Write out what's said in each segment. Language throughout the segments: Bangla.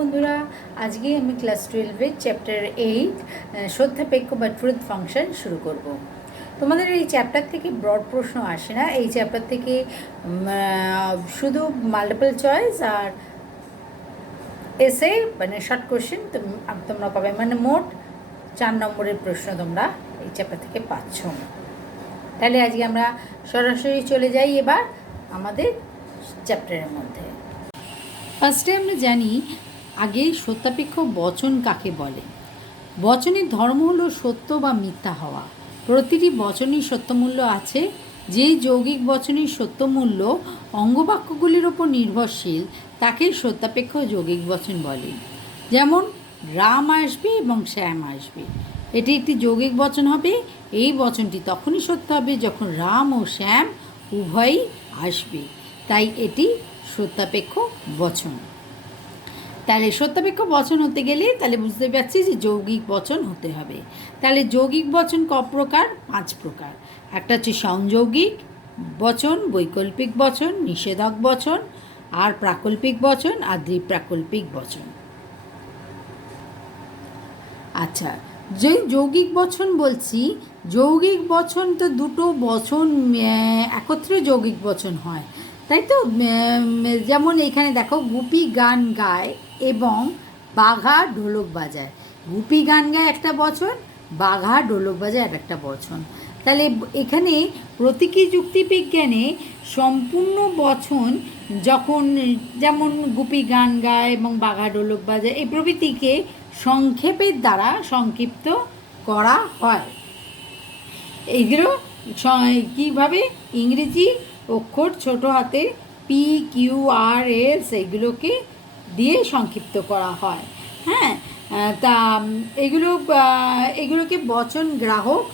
বন্ধুরা, আজকে আমি ক্লাস 12-এর চ্যাপ্টার 8 সত্যাপেক্ষ বা ট্রুথ ফাংশন শুরু করব। তোমাদের এই চ্যাপ্টার থেকে ব্রড প্রশ্ন আসে না। এই চ্যাপ্টার থেকে শুধু মাল্টিপল চয়েস আর এসে মানে শর্ট কোশ্চেন তোমরা পাবে, মানে মোট 4 নম্বরের প্রশ্ন তোমরা এই চ্যাপ্টার থেকে পাচ্ছ। তাহলে আজকে আমরা সরাসরি চলে যাই এবার আমাদের চ্যাপ্টারের মধ্যে। ফার্স্টে আমরা জানি আগে সত্যাপেক্ষ বচন কাকে বলে। বচনের ধর্ম হলো সত্য বা মিথ্যা হওয়া। প্রতিটি বচনই সত্যমূল্য আছে। যেই যৌগিক বচনের সত্যমূল্য অঙ্গবাক্যগুলির ওপর নির্ভরশীল তাকে সত্যাপেক্ষ যৌগিক বচন বলে। যেমন রাম আসবে এবং শ্যাম আসবে, এটি একটি যৌগিক বচন হবে। এই বচনটি তখনই সত্য হবে যখন রাম ও শ্যাম উভয়ই আসবে, তাই এটি সত্যাপেক্ষ বচন। তাহলে সত্যাপেক্ষ বচন হতে গেলে তাহলে বুঝতে পারছি যে যৌগিক বচন হতে হবে। তাহলে যৌগিক বচন ক প্রকার? 5 প্রকার। একটা হচ্ছে সংযৌগিক বচন, বৈকল্পিক বচন, নিষেধক বচন, আর প্রাকল্পিক বচন আর দ্বিপ্রাকল্পিক বচন। আচ্ছা, যে যৌগিক বচন বলছি, যৌগিক বচন তো দুটো বচন একত্রে যৌগিক বচন হয়, তাই তো। যেমন এখানে দেখো, গুপি গান গায় এবং বাঘা ঢোলক বাজায়। গুপি গান গায় একটা বচন, বাঘা ঢোলক বাজায় আর একটা বচন। তাহলে এখানে প্রতীকী যুক্তিবিজ্ঞানে সম্পূর্ণ বচন যখন, যেমন গুপি গান গায় এবং বাঘা ঢোলক বাজায়, এই প্রভৃতিকে সংক্ষেপের দ্বারা সংক্ষিপ্ত করা হয়। এইগুলো কীভাবে? ইংরেজি অক্ষর ছোট হাতে পি, কিউ, আর, এস এইগুলোকে দিয়ে সংক্ষিপ্ত করা হয়। হ্যাঁ, তা এগুলোকে বচন গ্রাহক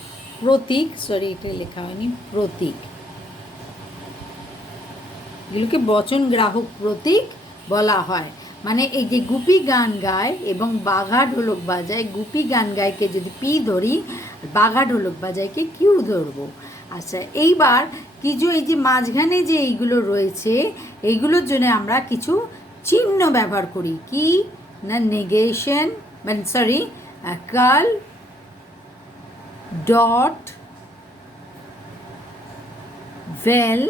প্রতীক, সরি এটা লেখা হয়নি, প্রতীক, এগুলোকে বচন গ্রাহক প্রতীক বলা হয়। মানে এই যে গুপি গান গায় এবং বাঘা ঢোলক বাজায়, গুপি গান গায়কে যদি পি ধরি, বাঘা ঢোলক বাজায়কে কিউ ধরবো। আচ্ছা, এইবার কিছু এই যে মাঝখানে যে এইগুলো রয়েছে, এইগুলোর জন্য আমরা কিছু চিহ্ন ব্যবহার করি। কি না? নেগেশন, মানে সরি, কার্ল, ডট, ভেল,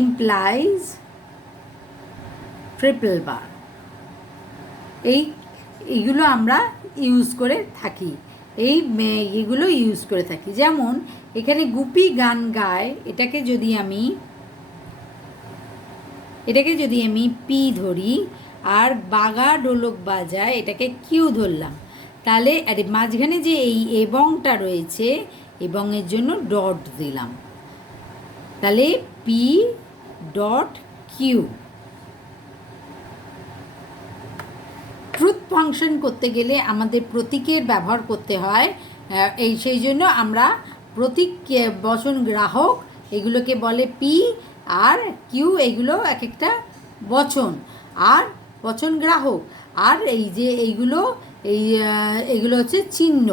ইমপ্লাইজ, ট্রিপল বার, এইগুলো আমরা ইউজ করে থাকি। এগুলো ইউজ করে থাকি। যেমন এখানে গুপি গান গায়, এটাকে যদি আমি পি ধরি, আর বাঘা ঢোলক বাজায় এটাকে কিউ ধরলাম, তাহলে আরে মাঝখানে যে এই এবংটা রয়েছে, এবংয়ের জন্য ডট দিলাম, তাহলে P dot Q. Truth function করতে গেলে আমাদের প্রতীকের ব্যবহার করতে হয়। সেই জন্য আমরা প্রতীক বচন গ্রাহক এগুলোকে বলে পি আর কিউ, এগুলো এক একটা বচন আর বচন গ্রাহক। আর এই যে এইগুলো হচ্ছে চিহ্ন,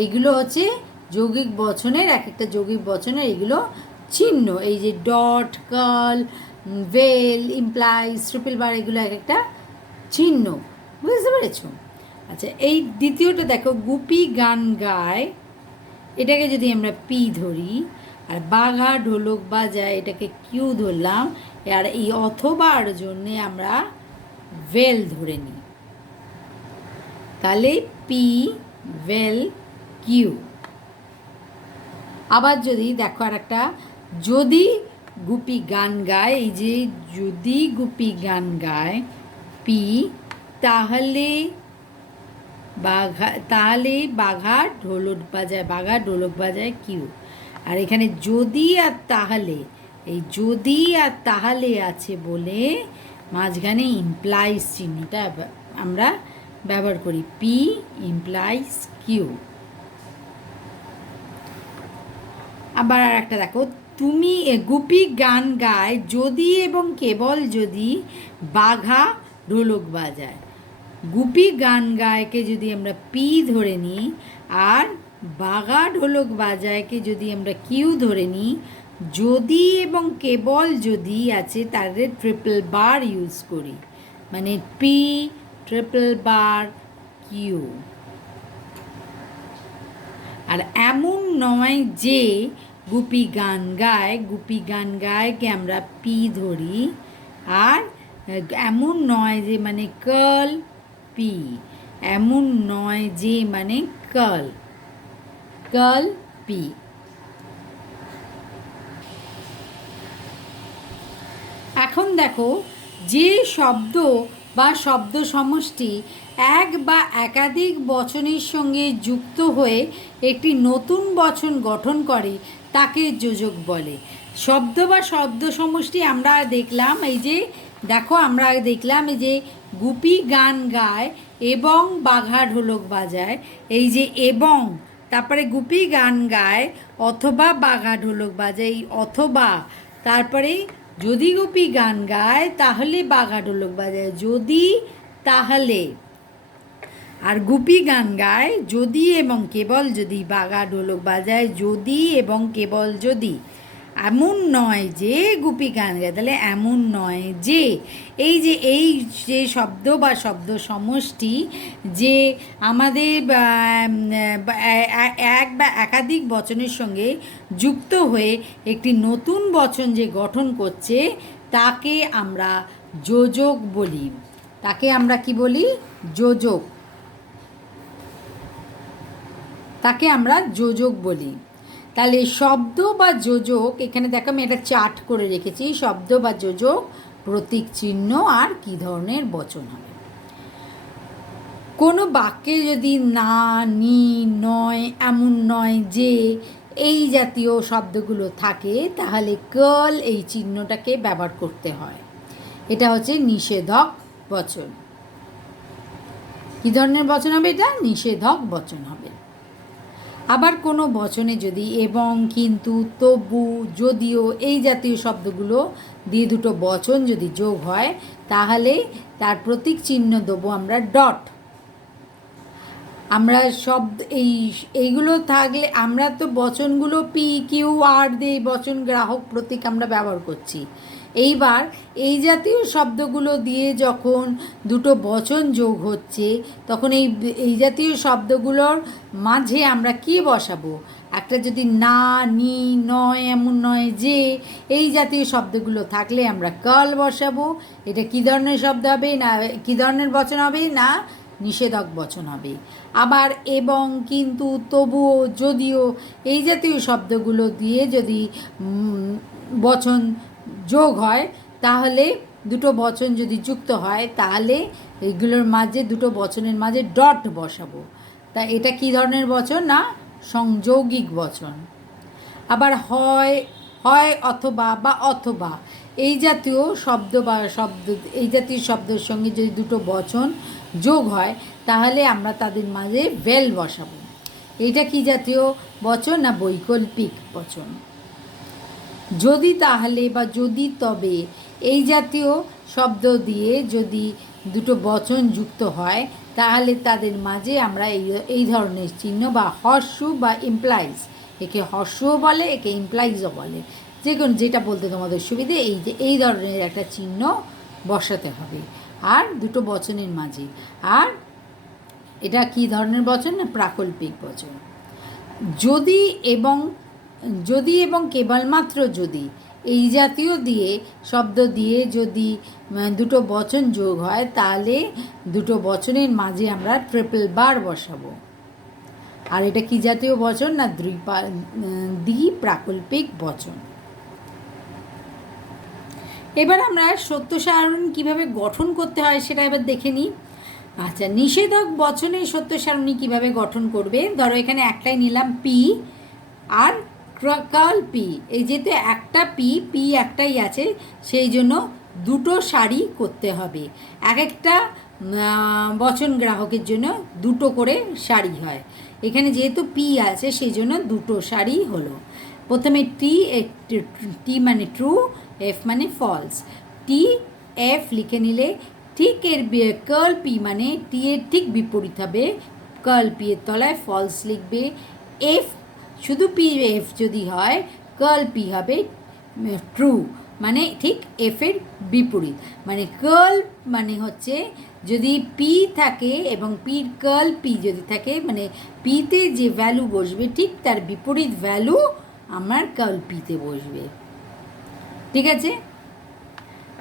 এইগুলো হচ্ছে যৌগিক বচনের, এক একটা যৌগিক বচনের এগুলো চিহ্ন। এই যে ডট, কার্ল, ভেল, ইমপ্লাইজ, ট্রিপল বার, এগুলো এক একটা চিহ্ন। বুঝতে পেরেছ? আচ্ছা, এই দ্বিতীয়টা দেখো, গুপি গান গায়, এটাকে যদি আমরা পি ধরি, আর বাঘা ঢোলক বাজায় এটাকে কিউ ধরলাম, আর এই অথবার জন্যে আমরা ভেল ধরে নিই, তাহলে পি ভেল কিউ। আবার যদি দেখো আর একটা, যদি গুপি গান গায়, এই যে যদি গুপি গান গায় পি, তাহলে বাঘা ঢোলক বাজায় কিউ। আর এখানে যদি আর তাহলে, এই যদি আর তাহলে আছে বলে মাঝখানে ইমপ্লাইজ চিহ্নটা আমরা ব্যবহার করি, পি ইমপ্লাইজ কিউ। আবার আর একটা দেখো, তুমি গুপি গান গায় যদি এবং কেবল যদি বাঘা ঢোলক বাজায়। গুপি গান গায়কে যদি আমরা পি ধরে নিই, আর বাঘা ঢোলক বাজায়কে যদি আমরা কিউ ধরে নিই, যদি এবং কেবল যদি আছে তাহলে ট্রিপল বার ইউজ করি, মানে পি ট্রিপল বার কিউ। আর এমন নয় যে গুপি গান গায়, গুপি গান গায়কে আমরা পি ধরি। আর এমন নয় যে মানে কার্ল পি, এমন নয় যে মানে কার্ল, কার্ল পি। এখন দেখো, যে শব্দ বা শব্দ সমষ্টি এক বা একাধিক বচনের সঙ্গে যুক্ত হয়ে একটি নতুন বচন গঠন করে তাকে যোজক বলে। শব্দ বা শব্দ সমষ্টি আমরা দেখলাম, এই যে দেখো আমরা দেখলাম এই যে গুপি গান গায় এবং বাঘা ঢোলক বাজায়, এই যে এবং তারপরে গুপি গান গায় অথবা বাঘা ঢোলক বাজায়, এই অথবা তারপরে যদি গুপি গান গায় তাহলে বাঘা ঢোলক বাজায়, যদি তাহলে। আর গুপি গান গায় যদি এবং কেবল যদি বাঘা ঢোলক বাজায়, যদি এবং কেবল যদি। এমন নয় যে গুপি গান গায়, তাহলে এমন নয় যে, এই যে শব্দ বা শব্দ সমষ্টি যে আমাদের এক বা একাধিক বচনের সঙ্গে যুক্ত হয়ে একটি নতুন বচন যে গঠন করছে তাকে আমরা যোজক বলি। তাকে আমরা কি বলি? যোজক। তাকে আমরা যোজক বলি। তাহলে শব্দ বা যোজক, এখানে দেখো আমি একটা চার্ট করে রেখেছি, শব্দ বা যোজক, প্রতীক চিহ্ন আর কি ধরনের বচন হবে। কোনো বাক্যে যদি না, নি, নয়, এমন নয় যে এই জাতীয় শব্দগুলো থাকে তাহলে কার্ল এই চিহ্নটাকে ব্যবহার করতে হয়। এটা হচ্ছে নিষেধক বচন। কী ধরনের বচন হবে? এটা নিষেধক বচন হবে। আবার কোনো বচনে যদি এবং, কিন্তু, তবু, যদিও এই জাতীয় শব্দগুলো দিয়ে দুটো বচন যদি যোগ হয় তাহলে তার প্রতীক চিহ্ন দেবো আমরা ডট। আমরা এইগুলো থাকলে আমরা তো বচনগুলো পি কিউ আর দিয়ে বচন গ্রাহক প্রতীক আমরা ব্যবহার করছি। এইবার এই জাতীয় শব্দগুলো দিয়ে যখন দুটো বচন যোগ হচ্ছে তখন এই জাতীয় শব্দগুলোর মাঝে আমরা কি বসাবো? একটা যদি না, নি, নয়, এমন নয় যে এই জাতীয় শব্দগুলো থাকলে আমরা কার্ল বসাবো। এটা কী ধরনের শব্দ হবে? না কী ধরনের বচন হবে? না নিষেধক বচন হবে। আবার এবং, কিন্তু, তবুও, যদিও এই জাতীয় শব্দগুলো দিয়ে যদি বচন যোগ হয় তাহলে দুটো বচন যদি যুক্ত হয় তাহলে এইগুলোর মাঝে দুটো বচনের মাঝে ডট বসাবো। তা এটা কী ধরনের বচন? না সংযৌগিক বচন। আবার হয়, হয় অথবা বা অথবা এই জাতীয় শব্দ বা এই জাতীয় শব্দের সঙ্গে যদি দুটো বচন যোগ হয় তাহলে আমরা তাদের মাঝে ভেল বসাবো। এইটা কি জাতীয় বচন? না বৈকল্পিক বচন। যদি, তাহলে বা যদি, তবে এই জাতীয় শব্দ দিয়ে যদি দুটো বচন যুক্ত হয় তাহলে তাদের মাঝে আমরা এই ধরনের চিহ্ন বা হর্ষু বা ইমপ্লাইজ, একে হর্ষও বলে, একে ইমপ্লাইজও বলে, যে কোনো যেটা বলতে তোমাদের সুবিধে, এই ধরনের একটা চিহ্ন বসাতে হবে আর দুটো বচনের মাঝে। আর এটা কী ধরনের বচন? না প্রাকল্পিক বচন। যদি এবং কেবলমাত্র যদি এই জাতীয় শব্দ দিয়ে যদি দুটো বচন যোগ হয় তাহলে দুটো বচনের মাঝে আমরা ট্রিপল বার বসাবো। আর এটা কি জাতীয় বচন? না দ্বিপ্রাকল্পিক বচন। এবার আমরা সত্য সারণী কীভাবে গঠন করতে হয় সেটা এবার দেখে নিই। আচ্ছা, নিষেধক বচনের সত্য সারণী কীভাবে গঠন করবে? ধরো এখানে একটাই নিলাম পি আর কার্ল পি, এই যেহেতু একটা পি একটাই আছে সেই জন্য দুটো সারি করতে হবে। এক একটা বচন গ্রাহকের জন্য দুটো করে সারি হয়। এখানে যেহেতু পি আছে সেই জন্য দুটো সারি হলো। প্রথমে টি মানে ট্রু, এফ মানে ফলস। টি এফ লিখে নিলে ঠিক এর কার্ল পি মানে টি এর ঠিক বিপরীত হবে, কার্ল পি এর তলায় ফলস লিখবে। এফ শুধু পি এফ যদি হয় কার্ল পি হবে ট্রু, মানে ঠিক এফের বিপরীত। মানে কার্ল মানে হচ্ছে যদি পি থাকে এবং পির কার্ল পি যদি থাকে, মানে পিতে যে ভ্যালু বসবে ঠিক তার বিপরীত ভ্যালু আমার কার্ল পিতে বসবে। ঠিক আছে?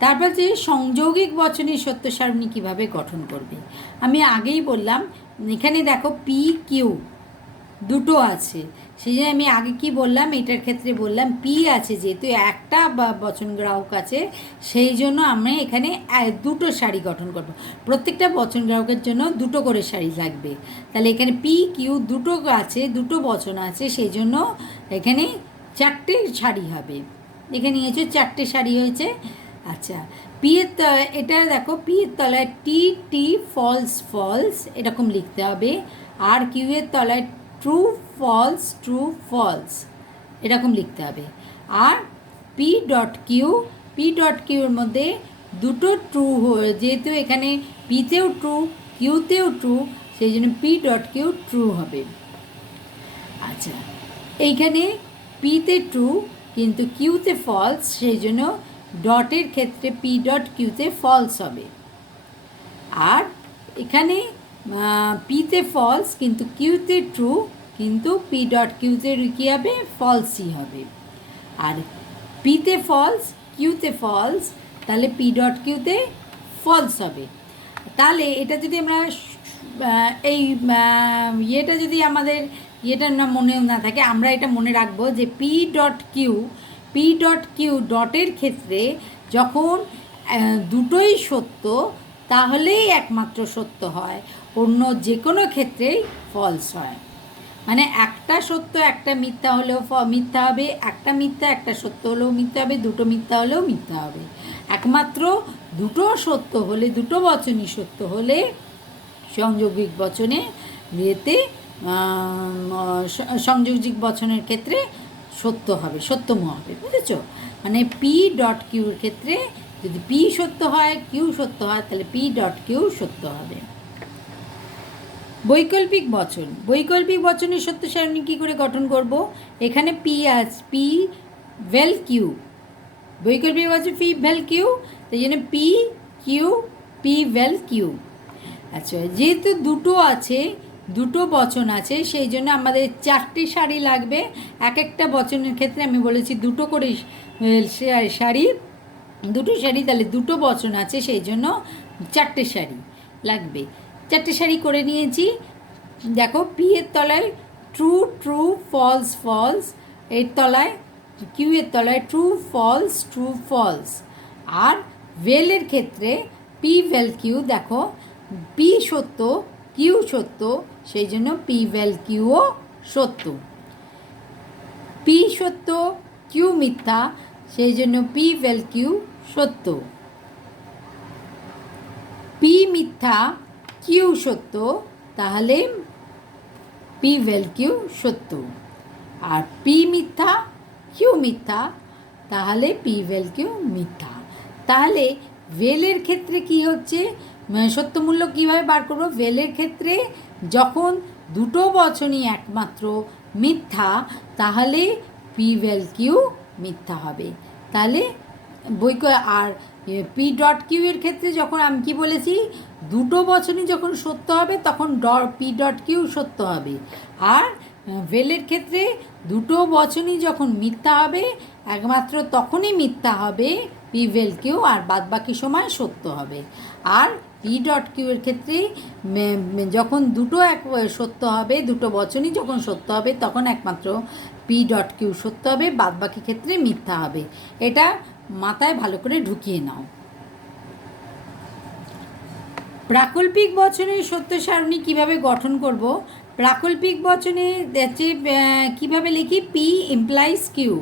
তারপর যে সংযৌগিক বচনের সত্য সারণী কীভাবে গঠন করবে, আমি আগেই বললাম। এখানে দেখো পি কিউ দুটো আছে, সেই জন্য আমি আগে কি বললাম, এটার ক্ষেত্রে বললাম পি আছে যেহেতু একটা বচন গ্রাহক আছে, সেই জন্য আমরা এখানে দুটো সারি গঠন করব। প্রত্যেকটা বচন গ্রাহকের জন্য দুটো করে সারি লাগবে। তাহলে এখানে পি কিউ দুটো আছে, দুটো বচন আছে, সেই জন্য এখানে চারটে সারি হবে। এখানে নিয়েছো চারটে সারি হয়েছে। আচ্ছা, পি এর এটা দেখো, পি এর তলায় টি টি ফলস ফলস এরকম লিখতে হবে, আর কিউ এর তলায় ট্রু ফলস ট্রু ফলস এরকম লিখতে হবে। আর P dot Q, P dot কিউর মধ্যে দুটো ট্রু, যেহেতু এখানে পিতেও ট্রু কিউতেও ট্রু, সেই জন্য পি ডট কিউ ট্রু হবে। আচ্ছা, এইখানে পিতে ট্রু কিন্তু কিউতে ফলস, সেই জন্য ডটের ক্ষেত্রে পি ডট কিউতে ফলস হবে। আর এখানে পিতে ফলস কিন্তু কিউতে ট্রু, কিন্তু পি ডট কিউতে কী হবে, ফলসই হবে। আর পিতে ফলস কিউতে ফলস, তাহলে পি ডট কিউতে ফলস হবে। তাহলে এটা যদি আমরা এই ইয়েটা যদি আমাদের ইয়েটা না মনেও না থাকে, আমরা এটা মনে রাখবো যে পি ডট কিউ ডটের ক্ষেত্রে যখন দুটোই সত্য তাহলেই একমাত্র সত্য হয়, অন্য যে কোনো ক্ষেত্রেই ফলস হয়। মানে একটা সত্য একটা মিথ্যা হলেও মিথ্যা হবে, একটা মিথ্যা একটা সত্য হলেও মিথ্যা হবে, দুটো মিথ্যা হলেও মিথ্যা হবে। একমাত্র দুটো সত্য হলে, দুটো বচনই সত্য হলে সংযোগিক বচনে ইয়েতে সংযোগিক বচনের ক্ষেত্রে সত্য হবে, সত্যম হবে। বুঝেছ? মানে পি ডট কিউর ক্ষেত্রে যদি পি সত্য হয় কিউ সত্য হয়, তাহলে পি ডট কিউ সত্য হবে। বৈকল্পিক বচন, বৈকল্পিক বচনের সত্য সারণী কী করে গঠন করব? এখানে পি পি ভেল কিউ, বৈকল্পিক বচন পি ভেল কিউ, তাই জন্য পি কিউ পি ভেল কিউ। আচ্ছা, যেহেতু দুটো আছে, দুটো বচন আছে, সেই জন্য আমাদের চারটে সারি লাগবে। এক একটা বচনের ক্ষেত্রে আমি বলেছি দুটো করে সারি, দুটো সারি, তাহলে দুটো বচন আছে, সেই জন্য চারটে সারি লাগবে। চারটে সারি করে নিয়েছি। দেখো, পি এর তলায় ট্রু ট্রু ফলস ফলস, এর তলায় কিউ এর তলায় ট্রু ফলস ট্রু ফলস। আর ভেলের ক্ষেত্রে পি ভেল কিউ, দেখো পি সত্য কিউ সত্য, সেই জন্য পি ভেল কিউও সত্য। পি সত্য কিউ মিথ্যা, সেই জন্য পি ভেল কিউ সত্য। পি মিথ্যা কিউ সত্য, তাহলে পি ভেল কিউ সত্য। আর পি মিথ্যা কিউ মিথ্যা, তাহলে পি ভেল কিউ মিথ্যা। তাহলে ভেলের ক্ষেত্রে কি হচ্ছে, সত্যমূল্য কীভাবে বার করব? ভেলের ক্ষেত্রে যখন দুটো বচনই একমাত্র মিথ্যা, তাহলে পি ভেল কিউ মিথ্যা হবে। তাহলে আর পি ডট কিউ এর ক্ষেত্রে যখন আমি কি বলেছি, দুটো বচনই যখন সত্য হবে তখন পি ডট কিউ সত্য হবে। আর ভেলের ক্ষেত্রে দুটো বচনই যখন মিথ্যা হবে একমাত্র তখনই মিথ্যা হবে পি ভেল কিউ, আর বাদবাকি সময় সত্য হবে। আর পি ডট কিউ এর ক্ষেত্রে যখন দুটো সত্য হবে, দুটো বচনই যখন সত্য হবে তখন একমাত্র পি ডট কিউ সত্য হবে, বাদবাকি ক্ষেত্রে মিথ্যা হবে। এটা মাথায় ভালো করে ঢুকিয়ে নাও। প্রাকল্পিক বচনের সত্য সারণী কীভাবে গঠন করব? প্রাকল্পিক বচনে কীভাবে লিখি? P implies Q.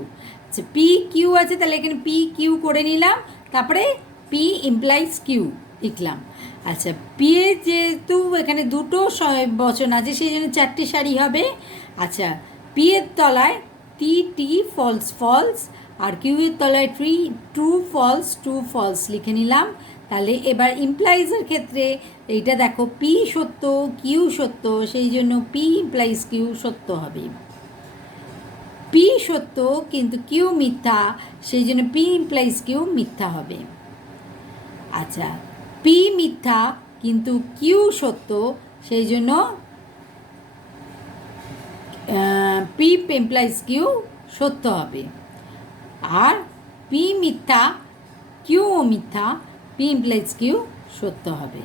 আচ্ছা, পি কিউ আছে, তাহলে এখানে পি কিউ করে নিলাম, তারপরে পি ইমপ্লাইজ কিউ লিখলাম। আচ্ছা, পি এ যেহেতু এখানে দুটো বচন আছে, সেই জন্য চারটে সারি হবে। আচ্ছা, পি এর তলায় টি টি ফলস ফলস, আর কিউ এর তলায় ট্রু ফলস ট্রু ফলস লিখে নিলাম। তাহলে এবার ইমপ্লাইজের ক্ষেত্রে এইটা দেখো, পি সত্য কিউ সত্য, সেই জন্য পি ইমপ্লাইজ কিউ সত্য হবে। পি সত্য কিন্তু কিউ মিথ্যা, সেই জন্য পি ইমপ্লাইজ কিউ মিথ্যা হবে। আচ্ছা, পি মিথ্যা কিন্তু কিউ সত্য, সেই জন্য পি ইমপ্লাইজ কিউ সত্য হবে। আর পি মিথ্যা কিউও মিথ্যা, পি ইমপ্লাইজ কিউ সত্য হবে।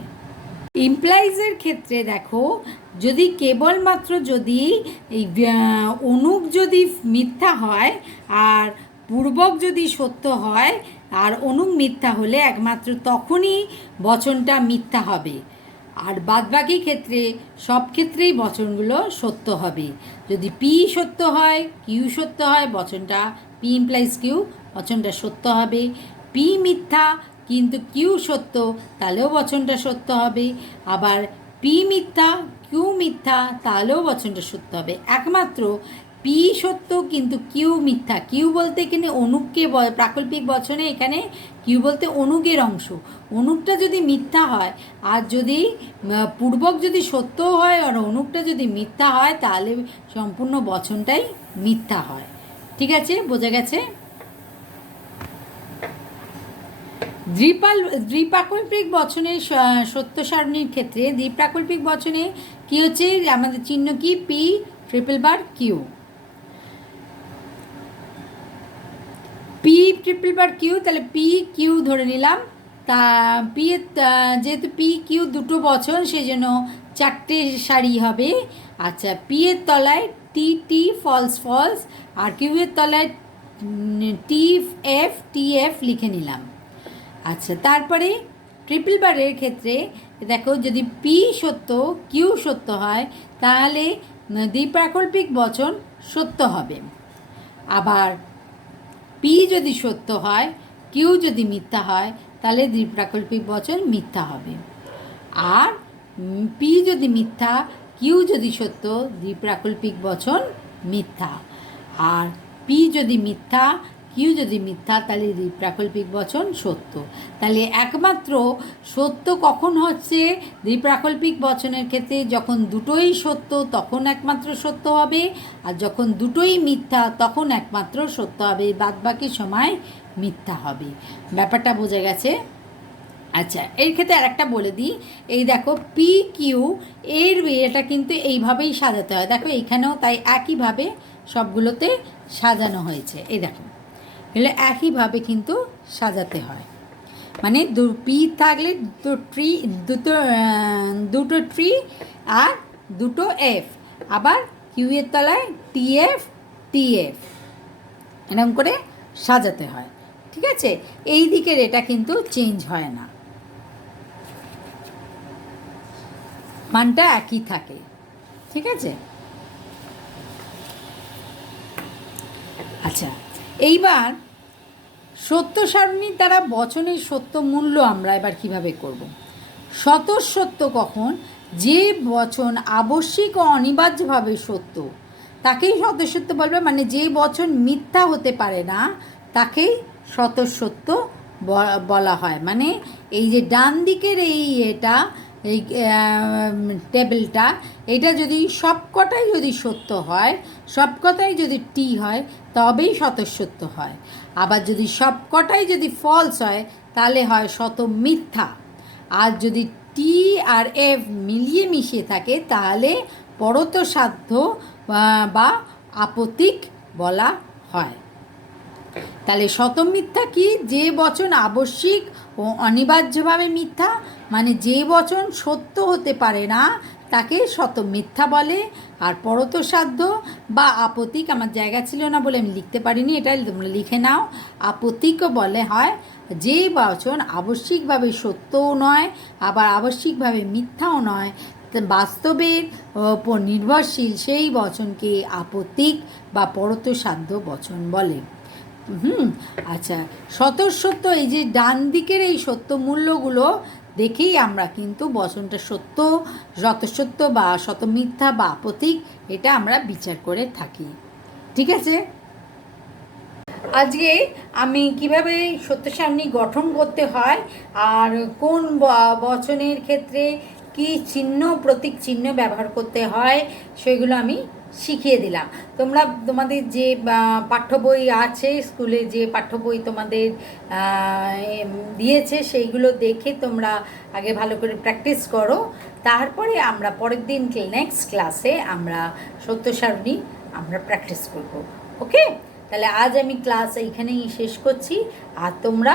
ইমপ্লাইজের ক্ষেত্রে দেখো, যদি কেবলমাত্র যদি এই অনুক যদি মিথ্যা হয় আর পূর্বক যদি সত্য হয় আর অনুক মিথ্যা হলে একমাত্র তখনই বচনটা মিথ্যা হবে। আর বাদবাকি ক্ষেত্রে সব ক্ষেত্রেই বচনগুলো সত্য হবে। যদি পি সত্য হয় কিউ সত্য হয়, বচনটা পি ইমপ্লাইজ কিউ, বচনটা সত্য হবে। পি মিথ্যা কিন্তু কিউ সত্য, তাহলেও বচনটা সত্য হবে। আবার পি মিথ্যা কিউ মিথ্যা, তাহলেও বচনটা সত্য হবে। একমাত্র পি সত্য কিন্তু কিউ মিথ্যা, কিউ বলতে এখানে অনুককে প্রাকল্পিক বচনে এখানে কিউ বলতে অনুগের অংশ, অনুকটা যদি মিথ্যা হয় আর যদি পূর্বক যদি সত্য হয় আর অনুকটা যদি মিথ্যা হয়, তাহলে সম্পূর্ণ বচনটাই মিথ্যা হয়। ঠিক আছে, বোঝা গেছে? দ্বিপ্রাকল্পিক বচনের সত্য সারণীর ক্ষেত্রে দ্বিপ্রাকল্পিক বচনে কি হচ্ছে, আমাদের চিহ্ন কি, P triple bar Q. P triple bar Q, তাহলে পি কিউ ধরে নিলাম। তা পি যেহেতু পি কিউ দুটো বচন, সেই জন্য 4টে সারি হবে। আচ্ছা, পি এর তলায় টি টি ফলস ফলস, আর কিউ এর তলায় টি এফ টি এফ লিখে নিলাম। আচ্ছা, তারপরে ট্রিপল বারের ক্ষেত্রে দেখো, যদি পি সত্য কিউ সত্য হয়, তাহলে দ্বিপ্রাকল্পিক বচন সত্য হবে। আবার পি যদি সত্য হয় কিউ যদি মিথ্যা হয়, তাহলে দ্বিপ্রাকল্পিক বচন মিথ্যা হবে। আর পি যদি মিথ্যা কিউ যদি সত্য, দ্বিপ্রাকল্পিক বচন মিথ্যা। আর পি যদি মিথ্যা কিউ যদি মিথ্যা, তাহলে দ্বিপ্রাকল্পিক বচন সত্য। তাহলে একমাত্র সত্য কখন হচ্ছে দ্বিপ্রাকল্পিক বচনের ক্ষেত্রে, যখন দুটোই সত্য তখন একমাত্র সত্য হবে, আর যখন দুটোই মিথ্যা তখন একমাত্র সত্য হবে, বাদবাকি সময় মিথ্যা হবে। ব্যাপারটা বোঝা গেছে? আচ্ছা, এর ক্ষেত্রে আরেকটা বলে দিই, এই দেখো পি কিউ এর এটা কিন্তু এইভাবেই সাজাতে হয়। দেখো এইখানেও তাই একইভাবে সবগুলোতে সাজানো হয়েছে। এই দেখো, এগুলো একইভাবে কিন্তু সাজাতে হয়। মানে পি থাকলে দুটো ট্রি আর দুটো এফ, আবার কিউ এর তলায় টিএফ টিএফ, এরকম করে সাজাতে হয়। ঠিক আছে, এই দিকের এটা কিন্তু চেঞ্জ হয় না, মানটা একই থাকে। ঠিক আছে, আচ্ছা, এইবার সত্য সারণীর দ্বারা বচনের সত্য মূল্য আমরা এবার কিভাবে করব। স্বতঃসত্য কখন, যে বচন আবশ্যিক ও অনিবার্যভাবে সত্য তাকেই স্বতঃসত্য বলবে। মানে যে বচন মিথ্যা হতে পারে না তাকেই স্বতঃসত্য বলা হয়। মানে এই যে ডান দিকের এটা এই টেবিলটা, এটা যদি সবকটাই যদি সত্য হয়, সবকটাই যদি টি হয়, তবেই স্বতঃসত্য হয়। আবার যদি সবকটাই যদি ফলস হয়, তাহলে হয় শত মিথ্যা। আর যদি টি আর এফ মিলিয়ে মিশিয়ে থাকে, তাহলে পরতসাধ্য বা আপতিক বলা হয়। তাহলে শত মিথ্যা কি, যে বচন আবশ্যিক ও অনিবার্যভাবে মিথ্যা, মানে যে বচন সত্য হতে পারে না তাকে শত মিথ্যা বলে। আর পরতসাধ্য বা আপতিক, আমার জায়গা ছিল না বলে আমি লিখতে পারিনি, এটা তোমরা লিখে নাও। আপতিকও বলে হয় যে বচন আবশ্যিকভাবে সত্যও নয় আবার আবশ্যিকভাবে মিথ্যাও নয়, বাস্তবের ওপর নির্ভরশীল, সেই বচনকে আপতিক বা পরতসাধ্য বচন বলে। আচ্ছা, স্বতঃসত্য, এই যে ডান দিকের এই সত্য মূল্যগুলো দেখেই আমরা কিন্তু বচনটা সত্য, স্বতঃসত্য বা শত মিথ্যা বা আপতিক, এটা আমরা বিচার করে থাকি। ঠিক আছে, আজকে আমি কিভাবে সত্য সারণী গঠন করতে হয় আর কোন বচনের ক্ষেত্রে কি চিহ্ন প্রতীক চিহ্ন ব্যবহার করতে হয় সেগুলো আমি শিখিয়ে দিলাম। তোমরা তোমাদের যে পাঠ্য বই আছে, স্কুলে যে পাঠ্য বই তোমাদের দিয়েছে সেইগুলো দেখে তোমরা আগে ভালো করে প্র্যাকটিস করো। তারপরে আমরা পরের দিন নেক্সট ক্লাসে আমরা সত্য সারণী আমরা প্র্যাকটিস করব। ওকে, তাহলে আজ আমি ক্লাস এইখানেই শেষ করছি। আর তোমরা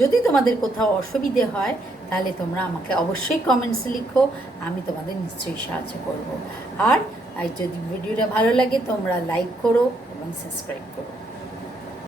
যদি তোমাদের কোথাও অসুবিধে হয় তাহলে তোমরা আমাকে অবশ্যই কমেন্টসে লিখো, আমি তোমাদের নিশ্চয়ই সাহায্য করব। আর যদি ভিডিওটা ভালো লাগে তোমরা লাইক করো এবং সাবস্ক্রাইব করো।